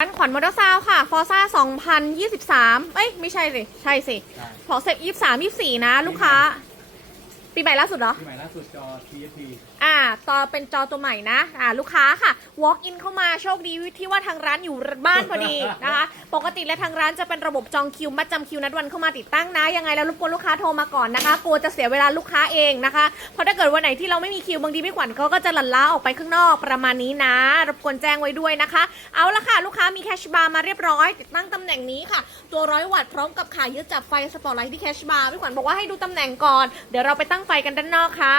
ร้านขวัญมอเตอร์ซาวน์ค่ะฟอร์ซ่า2023 เอ้ย ไม่ใช่สิ ใช่สิใช่ขอเซฟ23 24 นะ ลูกค้า ปีใหม่ล่าสุดเหรอที่ใหม่ล่าสุดจอ TFT อ่า ต่อเป็นจอตัวใหม่นะอ่าลูกค้าค่ะ walk in เข้ามาโชคดีที่ว่าทางร้านอยู่บ้านพอดีนะคะ ปกติแล้วทางร้านจะเป็นระบบจองคิวมัดจำคิวนัดวันเข้ามาติดตั้งนะ ยังไงแล้วรบกวนลูกค้าโทรมาก่อนนะคะกลัวจะเสียเวลาลูกค้าเองนะคะ เพราะถ้าเกิดวันไหนที่เราไม่มีคิวบางทีพี่ขวัญเขาก็จะหลั่นล้าออกไปข้างนอกประมาณนี้นะ รบกวนแจ้งไว้ด้วยนะคะ เอาละค่ะลูกค้ามีแคชบาร์มาเรียบร้อยติดตั้งตำแหน่งนี้ค่ะ ตัวร้อยวัตต์พร้อมกับขายึดจับไฟสปอตไลท์ที่แคชบาร์พี่ขวัญบอกว่าให้ดูตำแหน่งก่อน เดี๋ยวเราไปตั้งไฟกันด้านนอกค่ะ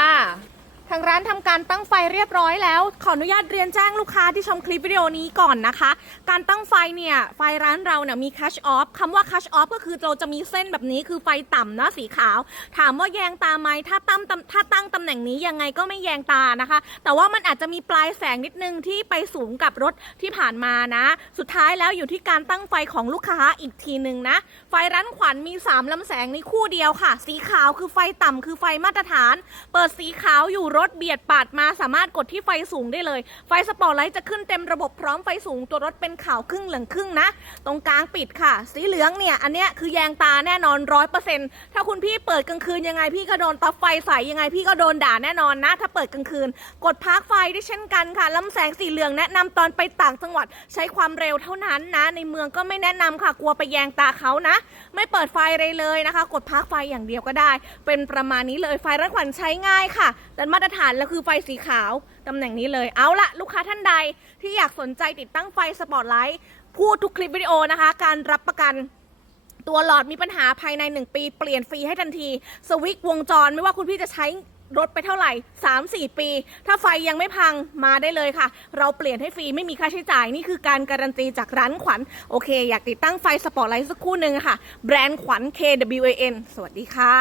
ทางร้านทำการตั้งไฟเรียบร้อยแล้ว ขออนุญาตเรียนแจ้งลูกค้าที่ชมคลิปวิดีโอนี้ก่อนนะคะ การตั้งไฟเนี่ย ไฟร้านเราเนี่ยมี cash off คำว่า cash off ก็คือเราจะมีเส้นแบบนี้คือไฟต่ำนะสีขาว ถามว่าแยงตาไหมถ้าตั้งตำถ้าตั้งตำแหน่งนี้ยังไงก็ไม่แยงตานะคะ แต่ว่ามันอาจจะมีปลายแสงนิดนึงที่ไปสูงกับรถที่ผ่านมานะ สุดท้ายแล้วอยู่ที่การตั้งไฟของลูกค้าอีกทีหนึ่งนะ ไฟร้านขวัญมี 3ลำแสงในคู่เดียวค่ะ สีขาวคือไฟต่ำคือไฟมาตรฐาน เปิดสีขาวอยู่รถเบียดปาดมาสามารถกดที่ไฟสูงได้เลย ไฟสปอร์ตไลท์จะขึ้นเต็มระบบพร้อมไฟสูงตัวรถเป็นขาวครึ่งเหลืองครึ่งนะ ตรงกลางปิดค่ะ สีเหลืองเนี่ย อันเนี้ยคือแยงตาแน่นอนร้อยเปอร์เซ็นต์ถ้าคุณพี่เปิดกลางคืนยังไงพี่ก็โดนปลั๊กไฟใส่ยังไงพี่ก็โดนด่าแน่นอนนะ ถ้าเปิดกลางคืน กดพักไฟได้เช่นกันค่ะลำแสงสีเหลืองแนะนำตอนไปต่างจังหวัดใช้ความเร็วเท่านั้นนะ ในเมืองก็ไม่แนะนำค่ะกลัวไปแยงตาเขานะ ไม่เปิดไฟเลยเลยนะคะ กดพักไฟอย่างเดียวก็ได้ เป็นประมาณนี้เลยไฟร้านขวัญใช้ง่ายค่ะ แต่มาตรฐานแล้วคือไฟสีขาวตำแหน่งนี้เลย เอาละลูกค้าท่านใดที่อยากสนใจติดตั้งไฟสปอตไลท์พูดทุกคลิปวิดีโอนะคะ การรับประกันตัวหลอดมีปัญหาภายใน 1 ปี เปลี่ยนฟรีให้ทันที สวิตวงจรไม่ว่าคุณพี่จะใช้รถไปเท่าไหร่ 3-4 ปี ถ้าไฟยังไม่พังมาได้เลยค่ะ เราเปลี่ยนให้ฟรีไม่มีค่าใช้จ่าย นี่คือการการันตีจากร้านขวัญ โอเค อยากติดตั้งไฟสปอตไลท์สักคู่หนึ่งค่ะ แบรนด์ขวัญ KWAN สวัสดีค่ะ